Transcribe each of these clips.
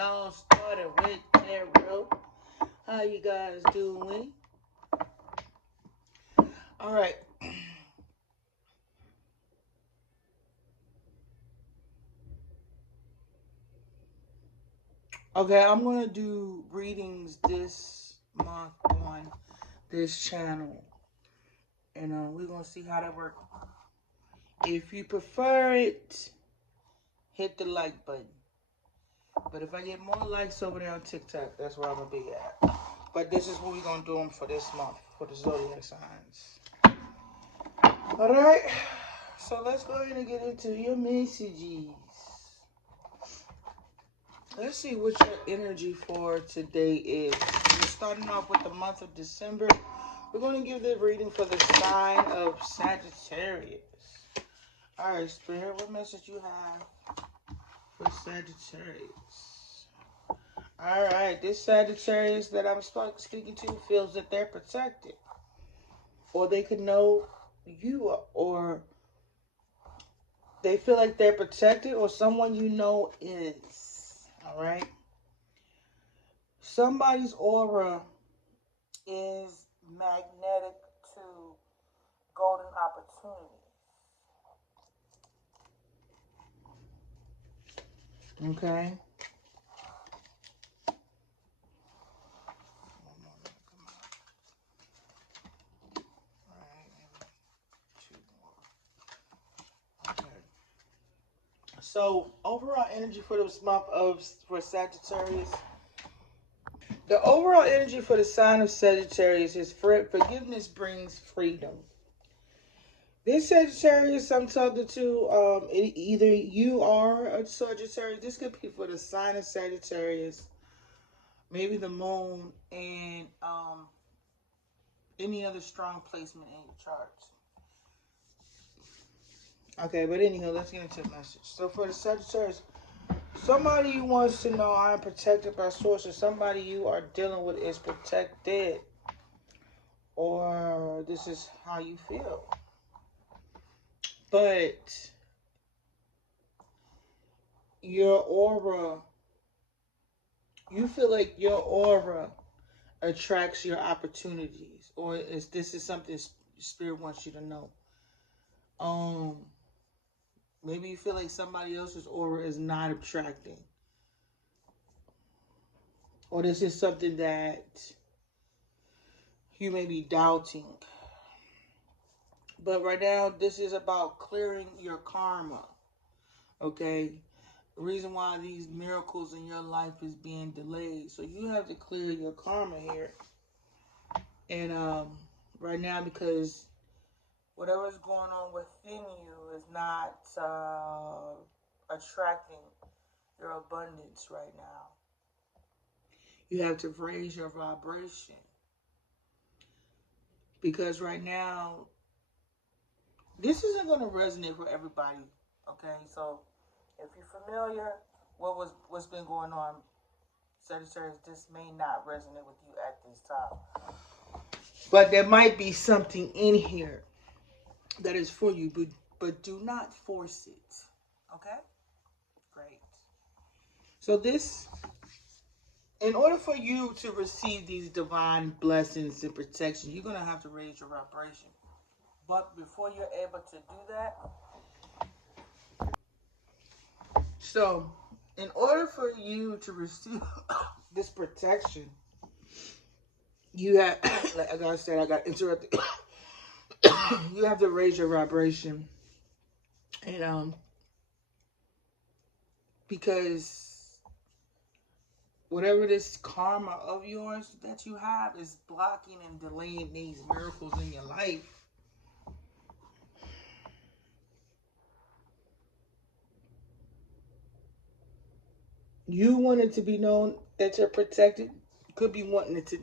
all started with tarot. How you guys doing? All right. Okay, I'm going to do readings this month on this channel. And we're going to see how that works. If you prefer it, hit the like button. But if I get more likes over there on TikTok, that's where I'm going to be at. But this is what we're going to do them for this month, for the zodiac signs. All right. So let's go ahead and get into your messages. Let's see what your energy for today is. We're starting off with the month of December. We're going to give the reading for the sign of Sagittarius. All right, Spirit, what message you have for Sagittarius? All right, this Sagittarius that I'm speaking to feels that they're protected. Or they could know you, or they feel like they're protected, or someone you know is. All right? Somebody's aura is magnetic to golden opportunities. Okay? So, overall energy for this month for Sagittarius. The overall energy for the sign of Sagittarius is forgiveness brings freedom. This Sagittarius I'm talking to, either you are a Sagittarius. This could be for the sign of Sagittarius, maybe the moon, and any other strong placement in your charts. Okay, but anyhow, let's get into the message. So for the Sagittarius, somebody you wants to know I'm protected by sources. Somebody you are dealing with is protected. Or this is how you feel. But your aura, you feel like your aura attracts your opportunities. Or this is something Spirit wants you to know. Maybe you feel like somebody else's aura is not attracting. Or this is something that you may be doubting. But right now, this is about clearing your karma. Okay? The reason why these miracles in your life is being delayed. So you have to clear your karma here. And right now, because whatever is going on within you is not attracting your abundance right now. You have to raise your vibration. Because right now, this isn't going to resonate for everybody. Okay, so if you're familiar with what's been going on, Sagittarius, this may not resonate with you at this time. But there might be something in here that is for you, but do not force it. Okay? Great. So this, in order for you to receive these divine blessings and protection, you're going to have to raise your vibration. But before you're able to do that, so in order for you to receive this protection, you have, like I said, I got interrupted. You have to raise your vibration. And because whatever this karma of yours that you have is blocking and delaying these miracles in your life. You want it to be known that you're protected. Could be wanting it to,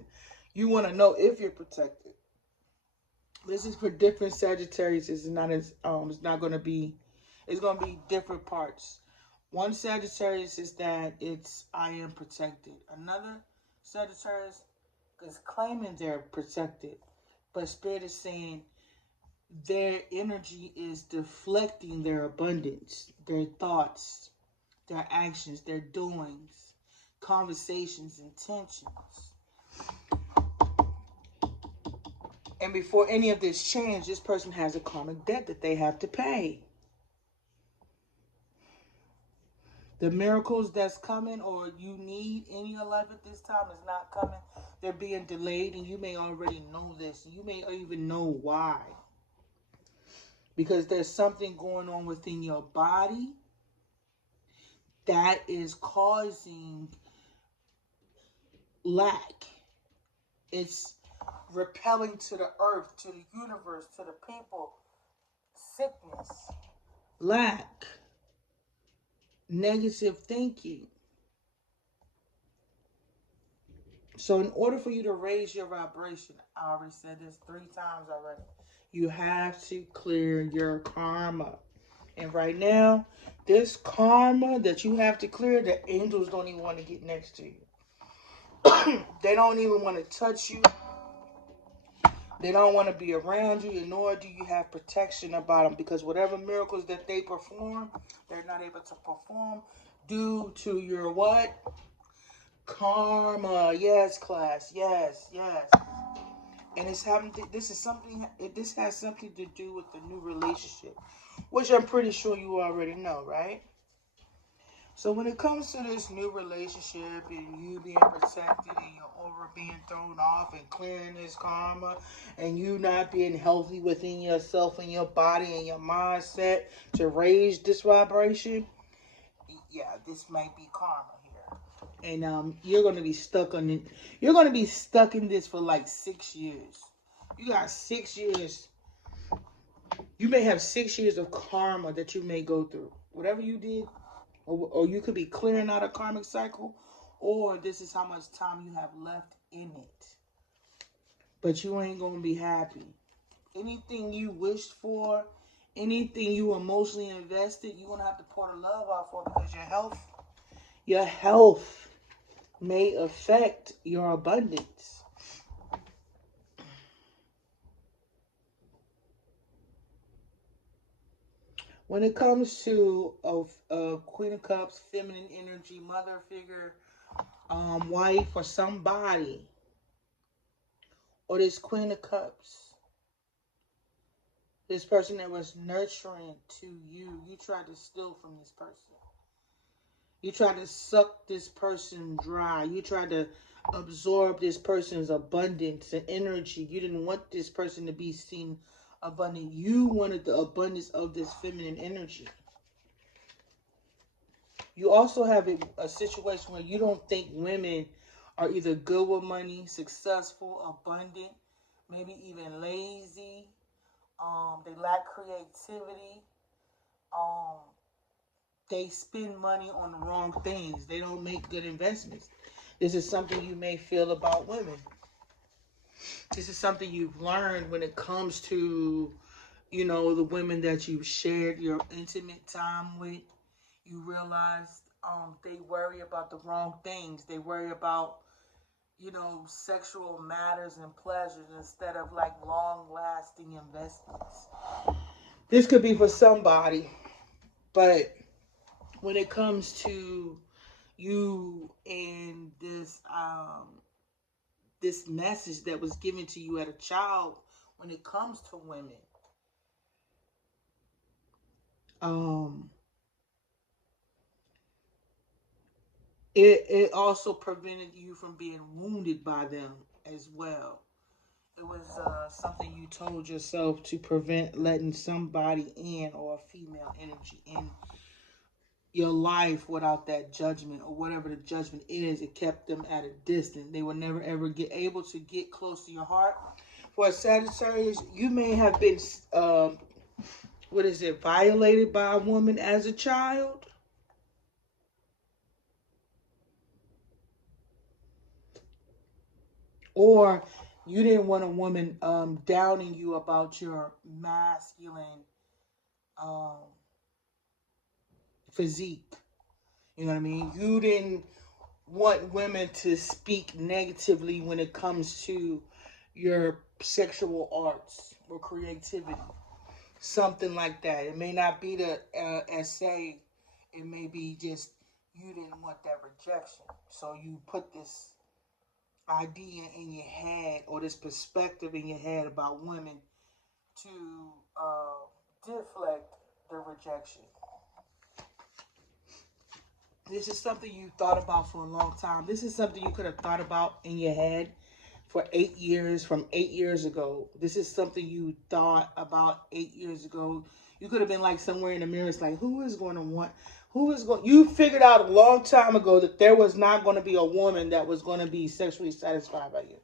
you want to know if you're protected. This is for different Sagittarius. It's not as it's not going to be, it's going to be different parts. One Sagittarius is that it's I am protected. Another Sagittarius is claiming they're protected, but Spirit is saying their energy is deflecting their abundance, their thoughts, their actions, their doings. conversations, intentions. And before any of this change, this person has a karmic debt that they have to pay. The miracles that's coming or you need in your life at this time is not coming. They're being delayed, and you may already know this. You may even know why. Because there's something going on within your body that is causing lack. It's repelling to the earth, to the universe, to the people. Sickness, lack, negative thinking. So in order for you to raise your vibration, I already said this 3 times already, you have to clear your karma. And right now, this karma that you have to clear, the angels don't even want to get next to you. They don't even want to touch you. They don't want to be around you, nor do you have protection about them, because whatever miracles that they perform, they're not able to perform due to your what? Karma. Yes, class. Yes, yes. And it's having to, this is something. This has something to do with the new relationship, which I'm pretty sure you already know, right? So when it comes to this new relationship and you being protected and your aura being thrown off and clearing this karma and you not being healthy within yourself and your body and your mindset to raise this vibration, yeah, this might be karma here. And you're gonna be stuck on it. You're gonna be stuck in this for like 6 years. You got 6 years. You may have 6 years of karma that you may go through. Whatever you did. Or you could be clearing out a karmic cycle, or this is how much time you have left in it. But you ain't going to be happy. Anything you wished for, anything you emotionally invested, you're going to have to pour the love out for, because your health may affect your abundance. When it comes to a Queen of Cups, feminine energy, mother figure, wife, or somebody, or this Queen of Cups, this person that was nurturing to you, you tried to steal from this person. You tried to suck this person dry. You tried to absorb this person's abundance and energy. You didn't want this person to be seen abundant. You wanted the abundance of this feminine energy. You also have a situation where you don't think women are either good with money, successful, abundant, maybe even lazy. They lack creativity. They spend money on the wrong things. They don't make good investments. This is something you may feel about women. This is something you've learned when it comes to, the women that you've shared your intimate time with. You realize they worry about the wrong things. They worry about, sexual matters and pleasures instead of like long-lasting investments. This could be for somebody, but when it comes to you and this message that was given to you as a child, when it comes to women, it also prevented you from being wounded by them as well. It was something you told yourself to prevent letting somebody in, or a female energy in your life without that judgment, or whatever the judgment is. It kept them at a distance. They would never ever get able to get close to your heart. For a Sagittarius, you may have been violated by a woman as a child. Or you didn't want a woman downing you about your masculine physique. You know what I mean? You didn't want women to speak negatively when it comes to your sexual arts or creativity. Something like that. It may not be the essay. It may be just, you didn't want that rejection. So you put this idea in your head or this perspective in your head about women to deflect the rejection. This is something you thought about for a long time. This is something you could have thought about in your head for 8 years, from 8 years ago. This is something you thought about 8 years ago. You could have been like somewhere in the mirror. It's like, who is going to want, who is going, you figured out a long time ago that there was not going to be a woman that was going to be sexually satisfied by you.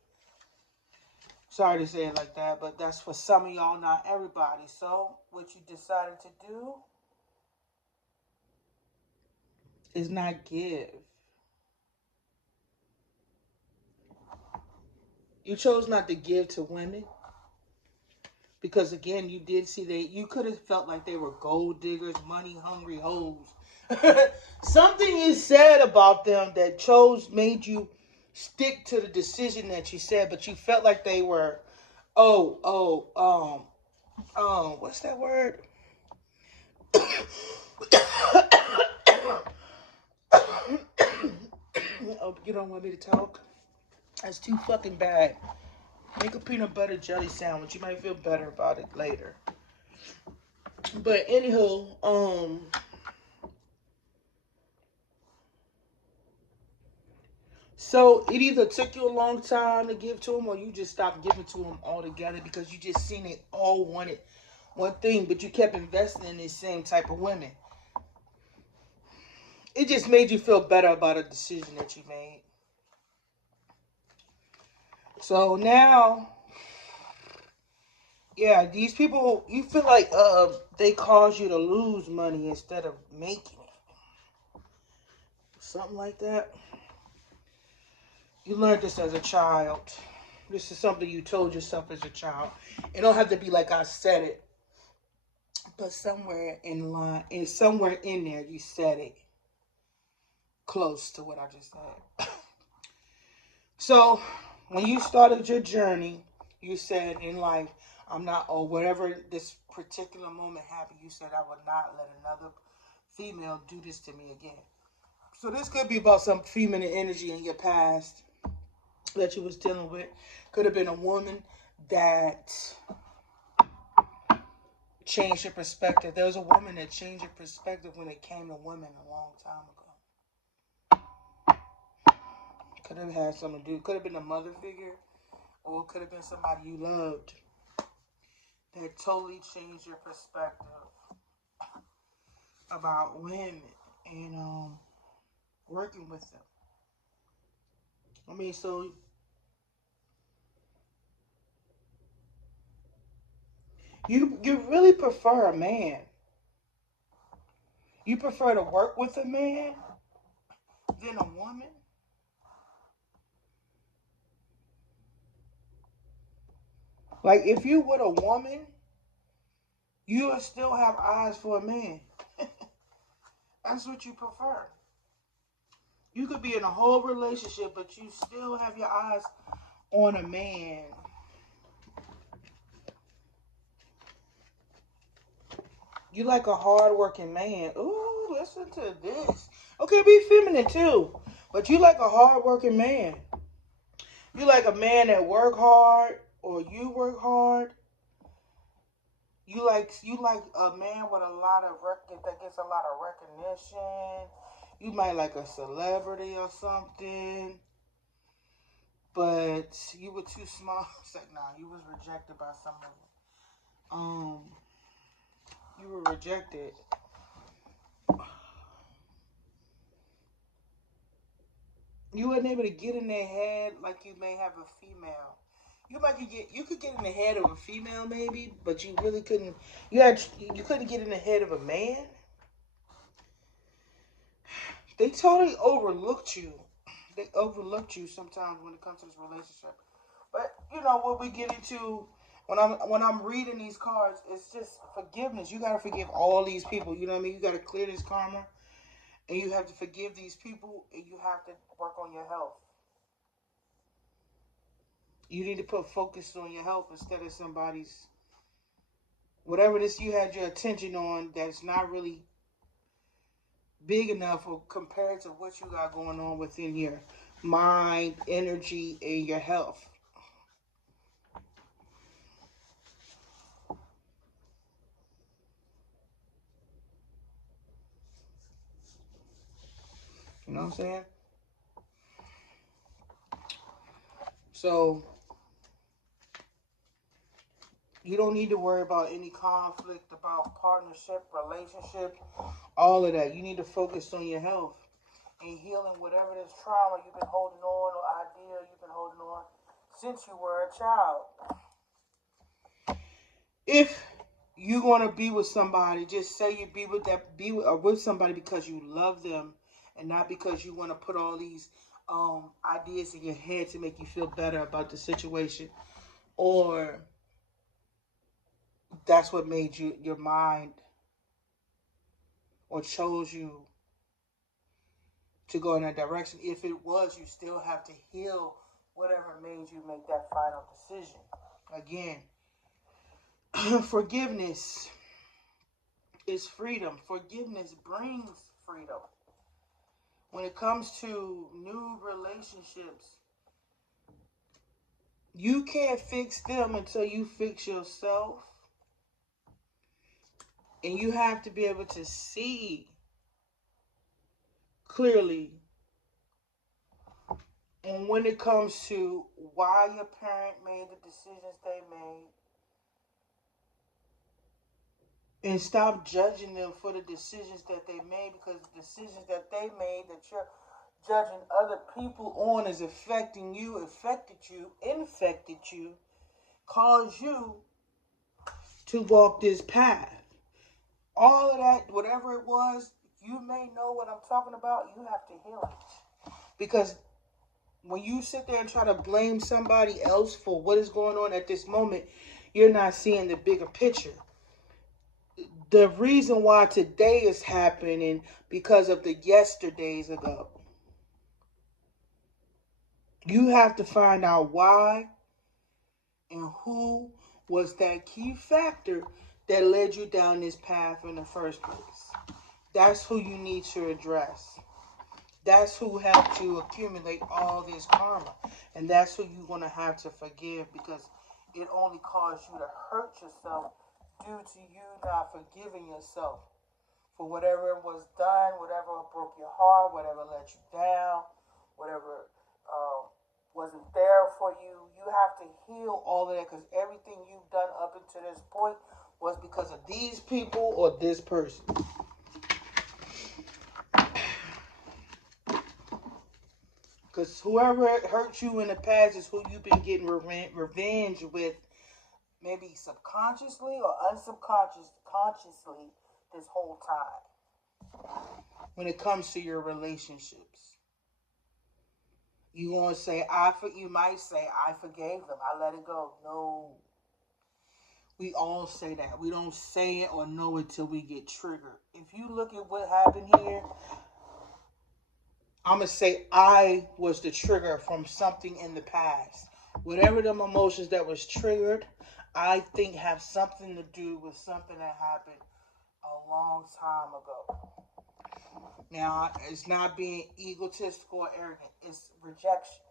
Sorry to say it like that, but that's for some of y'all, not everybody. So what you decided to do is not give. You chose not to give to women because, again, you did see you could have felt like they were gold diggers, money hungry hoes. Something is said about them that made you stick to the decision that you said, but you felt like they were, what's that word? Oh, you don't want me to talk? That's too fucking bad. Make a peanut butter jelly sandwich. You might feel better about it later. But anywho, so it either took you a long time to give to them, or you just stopped giving to them altogether because you just seen it all wanted one thing, but you kept investing in these same type of women. It just made you feel better about a decision that you made. So now, yeah, these people, you feel like they cause you to lose money instead of making it. Something like that. You learned this as a child. This is something you told yourself as a child. It don't have to be like I said it, but somewhere in line, and somewhere in there, you said it close to what I just said. So, when you started your journey, you said in life, I'm not, or whatever this particular moment happened, you said, I would not let another female do this to me again. So this could be about some feminine energy in your past that you was dealing with. Could have been a woman that changed your perspective. There was a woman that changed your perspective when it came to women a long time ago. Could have had something to do. Could have been a mother figure, or it could have been somebody you loved that totally changed your perspective about women and working with them. I mean, so you really prefer a man. You prefer to work with a man than a woman? Like, if you with a woman, you will still have eyes for a man. That's what you prefer. You could be in a whole relationship, but you still have your eyes on a man. You like a hard-working man. Ooh, listen to this. Okay, be feminine too, but you like a hard-working man. You like a man that work hard, or you work hard. You like a man with a lot of that gets a lot of recognition. You might like a celebrity or something, but you were too small. It's like, nah, you was rejected by some of them. You were rejected. You wasn't able to get in their head like you may have a female. You could get in the head of a female maybe, but you really couldn't. You couldn't get in the head of a man. They totally overlooked you. They overlooked you sometimes when it comes to this relationship. But you know what we get into when I'm reading these cards, it's just forgiveness. You gotta forgive all these people. You know what I mean? You gotta clear this karma, and you have to forgive these people, and you have to work on your health. You need to put focus on your health instead of somebody's whatever this you had your attention on that's not really big enough or compared to what you got going on within your mind, energy, and your health. You know what I'm saying? So you don't need to worry about any conflict about partnership, relationship, all of that. You need to focus on your health and healing whatever this trauma you've been holding on or idea you've been holding on since you were a child. If you're gonna be with somebody, just say you with somebody because you love them and not because you want to put all these ideas in your head to make you feel better about the situation, or that's what made you your mind or chose you to go in that direction. If it was, you still have to heal whatever made you make that final decision. Again, forgiveness is freedom. Forgiveness brings freedom. When it comes to new relationships, you can't fix them until you fix yourself. And you have to be able to see clearly. And when it comes to why your parent made the decisions they made, and stop judging them for the decisions that they made, because the decisions that they made that you're judging other people on is affected you, infected you, caused you to walk this path. All of that, whatever it was, you may know what I'm talking about. You have to heal it. Because when you sit there and try to blame somebody else for what is going on at this moment, you're not seeing the bigger picture. The reason why today is happening because of the yesterdays ago. You have to find out why and who was that key factor that led you down this path in the first place. That's who you need to address. That's who helped you accumulate all this karma. And that's who you're going to have to forgive, because it only caused you to hurt yourself due to you not forgiving yourself for whatever was done, whatever broke your heart, whatever let you down, whatever wasn't there for you. You have to heal all of that, because everything you've done up until this point was because of these people or this person. Because whoever hurt you in the past is who you've been getting revenge with, maybe subconsciously or consciously this whole time. When it comes to your relationships, you might say, I forgave them, I let it go. No. We all say that. We don't say it or know it till we get triggered. If you look at what happened here, I'm going to say I was the trigger from something in the past. Whatever them emotions that was triggered, I think have something to do with something that happened a long time ago. Now, it's not being egotistical or arrogant. It's rejection.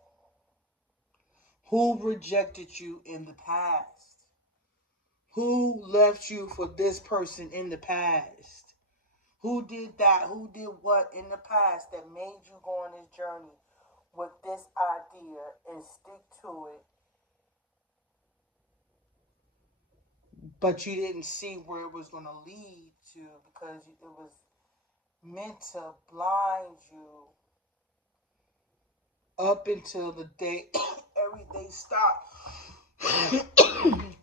Who rejected you in the past? Who left you for this person in the past? Who did that? Who did what in the past that made you go on this journey with this idea and stick to it? But you didn't see where it was going to lead to, because it was meant to blind you up until the day everything stopped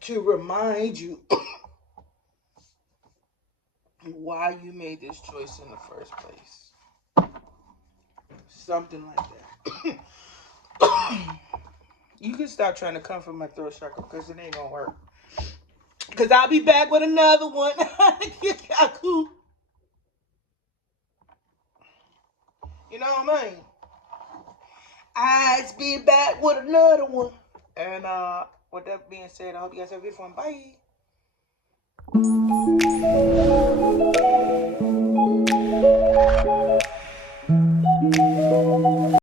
to remind you why you made this choice in the first place. Something like that. You can stop trying to come from my throat chakra, because it ain't gonna work. Because I'll be back with another one. You know what I mean? I'll be back with another one. And with that being said, I hope you guys have a good one. Bye.